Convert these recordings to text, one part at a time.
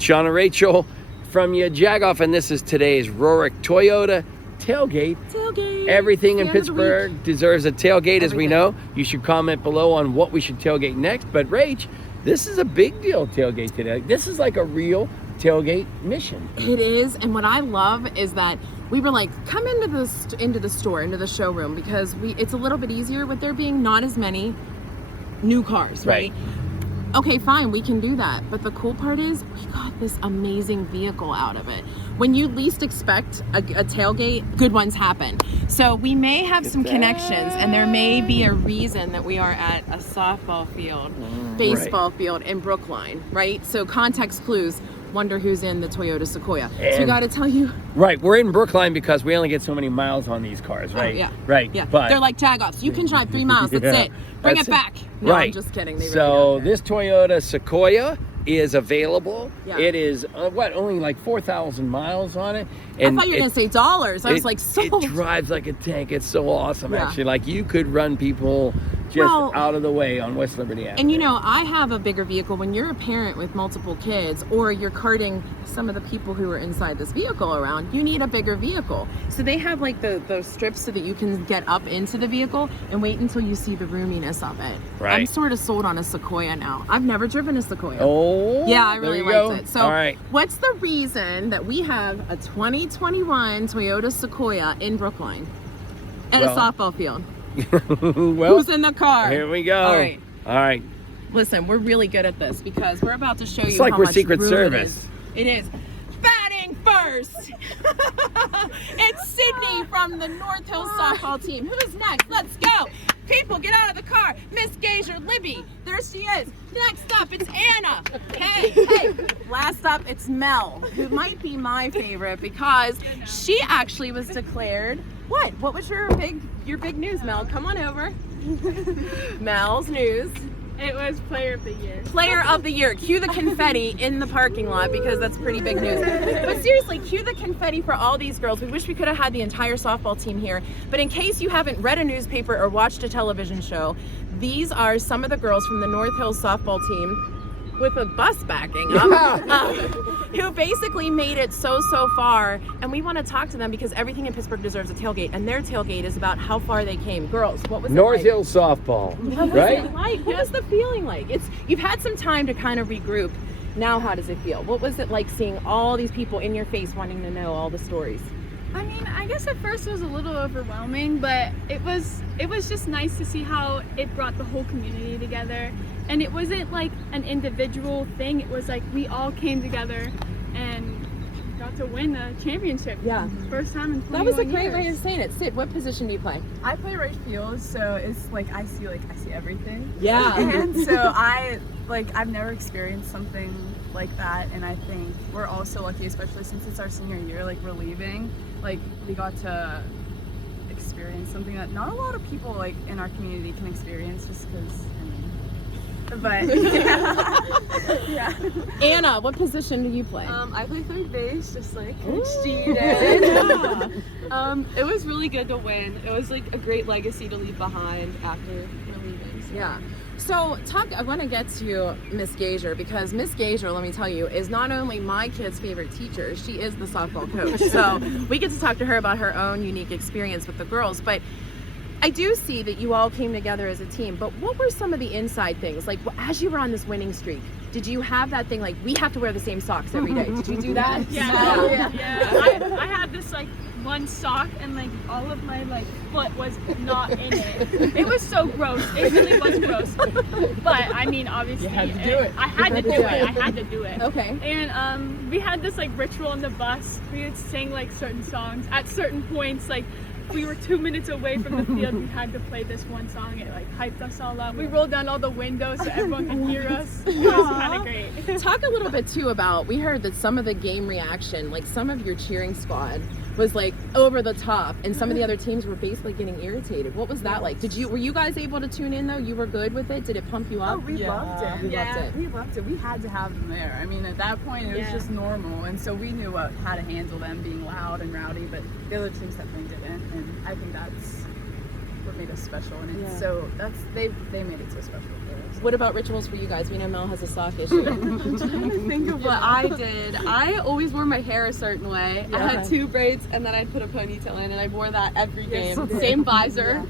Sean and Rachel from your Jagoff, and this is today's Rohrich Toyota tailgate. Everything in Pittsburgh deserves a tailgate, as we know. You should comment below on what we should tailgate next. But Rach, this is a big deal tailgate today. This is like a real tailgate mission. It is, and what I love is that we were like, come into the store, into the showroom, because it's a little bit easier with there being not as many new cars, right? Okay, fine, we can do that. But the cool part is we got this amazing vehicle out of it. When you least expect a tailgate, good ones happen. So we may have some connections, and there may be a reason that we are at a softball field, baseball field in Brookline, right? So context clues. Wonder who's in the Toyota Sequoia. And so we got to tell you. Right, we're in Brookline because we only get so many miles on these cars, right? Oh, yeah. Right. Yeah. But they're like Jagoffs. You can drive 3 miles. That's it. Bring it back. No, right. I'm just kidding. They really so don't. This Toyota Sequoia is available. Yeah. It is only like 4,000 miles on it. And I thought you were gonna say dollars. I was like, so. It drives like a tank. It's so awesome, actually. Like you could run people just out of the way on West Liberty Avenue. And you know, I have a bigger vehicle. When you're a parent with multiple kids, or you're carting some of the people who are inside this vehicle around, you need a bigger vehicle. So they have like those strips so that you can get up into the vehicle and wait until you see the roominess of it. Right. I'm sort of sold on a Sequoia now. I've never driven a Sequoia. Oh, yeah, I really liked it. So all right. What's the reason that we have a 2021 Toyota Sequoia in Brookline at a softball field? Well, who's in the car? Here we go. All right. Listen, we're really good at this because we're about to show you like how we're much Secret room Service. It is. Batting first. It's Sydney from the North Hill softball team. Who's next? Let's go. People, get out of the car. Miss Gasior, Libby, there she is. Next up, it's Anna. Hey. Last up, it's Mel, who might be my favorite because she actually was declared. What was your big news, Mel? Come on over. Mel's news. It was Player of the Year. Player of the Year. Cue the confetti in the parking lot because that's pretty big news. But seriously, cue the confetti for all these girls. We wish we could have had the entire softball team here. But in case you haven't read a newspaper or watched a television show, these are some of the girls from the North Hill softball team with a bus backing up, who basically made it so far. And we want to talk to them because everything in Pittsburgh deserves a tailgate. And their tailgate is about how far they came. Girls, what was North it like? Hill softball, right? What was the feeling like? You've had some time to kind of regroup. Now how does it feel? What was it like seeing all these people in your face wanting to know all the stories? I mean, I guess at first it was a little overwhelming, but it was just nice to see how it brought the whole community together. And it wasn't like an individual thing. It was like we all came together and got to win a championship. Yeah. First time in 21 That was a great way years. of saying it. Sid, what position do you play? I play right field, so it's like I see everything. Yeah. And so I've never experienced something like that, and I think we're all so lucky, especially since it's our senior year, like we're leaving, like we got to experience something that not a lot of people like in our community can experience just because, but yeah. Anna, what position do you play? I play third base, just like Coach Ooh. G did. It was really good to win. It was like a great legacy to leave behind after we're leaving. So. Yeah. So I want to get to Miss Gasior because Miss Gasior, let me tell you, is not only my kid's favorite teacher, she is the softball coach. So we get to talk to her about her own unique experience with the girls. But I do see that you all came together as a team, but what were some of the inside things? Like as you were on this winning streak, did you have that thing like, we have to wear the same socks every day? Did you do that? Yeah. I had this like one sock and like all of my like foot was not in it. It was so gross. It really was gross. But I mean, obviously, You had to do it. I had to do it. Okay. And we had this like ritual on the bus. We would sing like certain songs at certain points. Like we were 2 minutes away from the field. We had to play this one song. It like hyped us all up. We rolled down all the windows so everyone could hear us. It was kind of great. Talk a little bit too about, we heard that some of the game reaction, like some of your cheering squad was like over the top and some of the other teams were basically getting irritated. What was that like? Were you guys able to tune in though? You were good with it? Did it pump you up? Oh, we loved it. We loved it. We loved it. We had to have them there. I mean, at that point, it was just normal, and so we knew how to handle them being loud and rowdy. But the other teams definitely didn't, and I think that's what made us special. And it's so they made it so special for us. What about rituals for you guys? We know Mel has a sock issue. I'm trying to think of what I did. I always wore my hair a certain way. I had 2 braids and then I'd put a ponytail in, and I wore that every game. Same visor.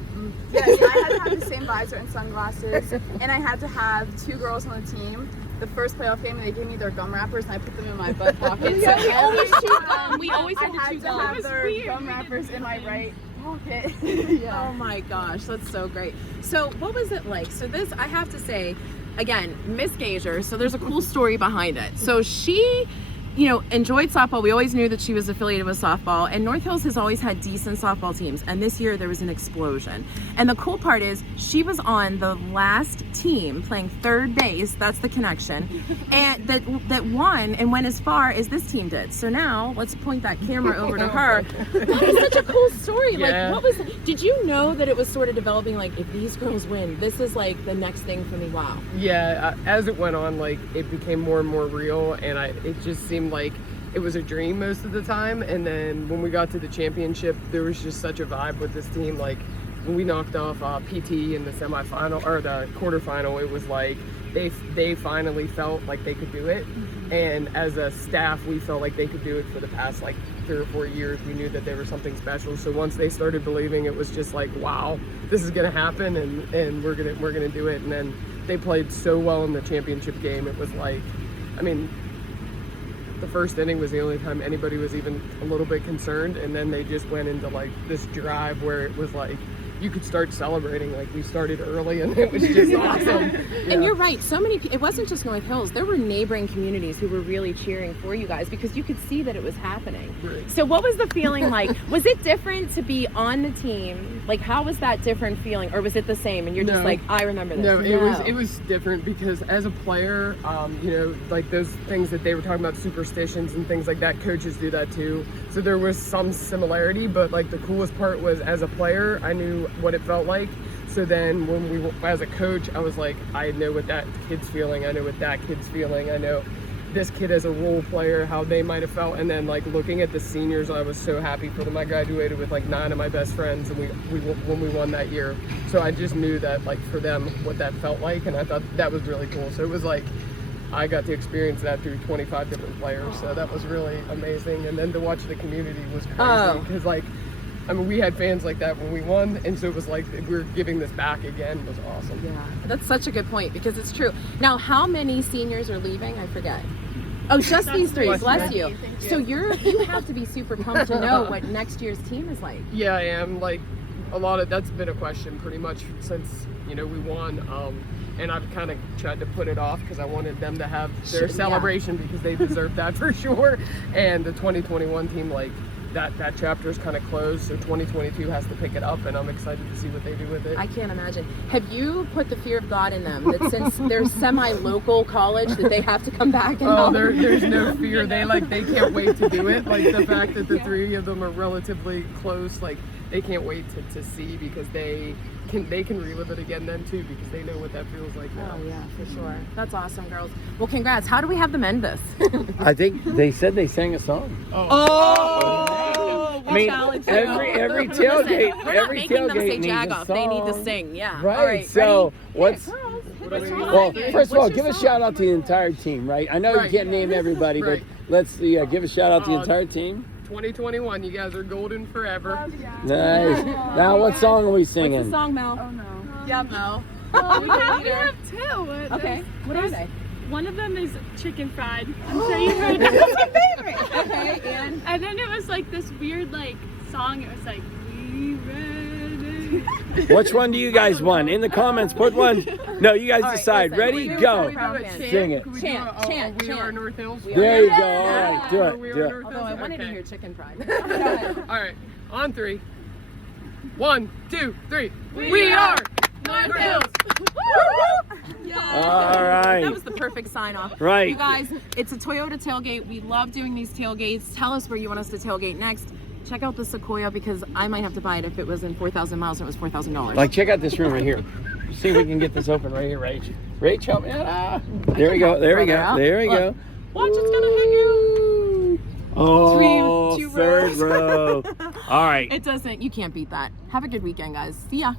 Yeah, I had to have the same visor and sunglasses, and I had to have 2 girls on the team. The first playoff game, they gave me their gum wrappers, and I put them in my butt pocket. We always chewed gum. We always I had to had chew to gum. have their gum wrappers in my right pocket. Oh my gosh, that's so great. So what was it like? So this, I have to say, again, Miss Gasior, so there's a cool story behind it. So she, you know, enjoyed softball. We always knew that she was affiliated with softball, and North Hills has always had decent softball teams, and this year there was an explosion. And the cool part is she was on the last team playing third base, that's the connection, and that won and went as far as this team did. So now let's point that camera over to her. That is such a cool story. Yeah. Like, did you know that it was sort of developing, like, if these girls win, this is like the next thing for me? Wow. Yeah, as it went on, like, it became more and more real, and it just seemed like it was a dream most of the time. And then when we got to the championship, there was just such a vibe with this team. Like, when we knocked off PT in the semifinal or the quarterfinal, it was like they finally felt like they could do it. And as a staff, we felt like they could do it for the past like 3 or 4 years. We knew that they were something special. So once they started believing, it was just like, wow, this is gonna happen, and we're gonna do it. And then they played so well in the championship game. It was like, I mean, the first inning was the only time anybody was even a little bit concerned, and then they just went into like this drive where it was like you could start celebrating. Like, we started early, and it was just awesome. And you're right, so many it wasn't just North Hills, there were neighboring communities who were really cheering for you guys because you could see that it was happening. Right. So what was the feeling like? Was it different to be on the team? Like, how was that different feeling, or was it the same and you're just No. like, I remember this? No, it was different because as a player, you know, like those things that they were talking about, superstitions and things like that, coaches do that too. So there was some similarity, but like the coolest part was, as a player, I knew what it felt like. So then when as a coach, I was like, I know what that kid's feeling. I know what that kid's feeling. I know this kid as a role player, how they might have felt. And then like looking at the seniors, I was so happy for them. I graduated with like 9 of my best friends, and when we won that year. So I just knew that like for them, what that felt like, and I thought that was really cool. So it was like, I got to experience that through 25 different players. So that was really amazing. And then to watch the community was crazy because like, I mean, we had fans like that when we won, and so it was like we're giving this back again. Was awesome. Yeah, that's such a good point because it's true. Now, how many seniors are leaving? I forget. Oh, just these 3. Bless you. So you have to be super pumped to know what next year's team is like. Yeah, I am. Like, that's been a question pretty much since, you know, we won. And I've kind of tried to put it off because I wanted them to have their celebration because they deserve that for sure. And the 2021 team, like, that chapter is kind of closed, so 2022 has to pick it up, and I'm excited to see what they do with it. I can't imagine. Have you put the fear of God in them that since they're semi-local college that they have to come back and help? There's no fear. They can't wait to do it. Like, the fact that the 3 of them are relatively close, like, they can't wait to see because they can relive it again then too, because they know what that feels like now. Oh yeah, for sure. That's awesome, girls. Well, congrats. How do we have them end this? I think they said they sang a song. Oh, I mean, every tailgate, we're not every making them say tailgate needs a Jagoff. They need to song. sing. Yeah. Right. All right. So ready? what's Well, well? First of all, give a shout out to the entire team. Right. I know Right. you can't name everybody, Right. but let's give a shout out to the entire team. 2021, you guys are golden forever. Nice. Now, what song are we singing? What's the song, Mel? Oh no. Yeah, Mel. We have 2. Okay. What are they? One of them is chicken fried. I'm sure you heard that. Okay, and And then it was like this weird like song. It was like, we ready. Which one do you guys want? In the comments, put one. No, you guys All right, decide. listen, Ready? we do Go. a Crown fan. Sing it. Can we Chant, do chant, We Are chant. North Hills? There you go. All right, do We it. Are Do it. North although I Hills? wanted to Okay. hear chicken fried. All right, on 3. 1, 2, 3. We are North Hills. All right. That was the perfect sign off. Right. You guys, it's a Toyota tailgate. We love doing these tailgates. Tell us where you want us to tailgate next. Check out the Sequoia because I might have to buy it if it was in 4,000 miles and it was $4,000. Like, check out this room right here. See if we can get this open right here, Rach. Rach, help me out. There we go. There we go. out. There we go. Look. Watch, it's gonna hit you. Oh, 2 third row. All right. It doesn't. You can't beat that. Have a good weekend, guys. See ya.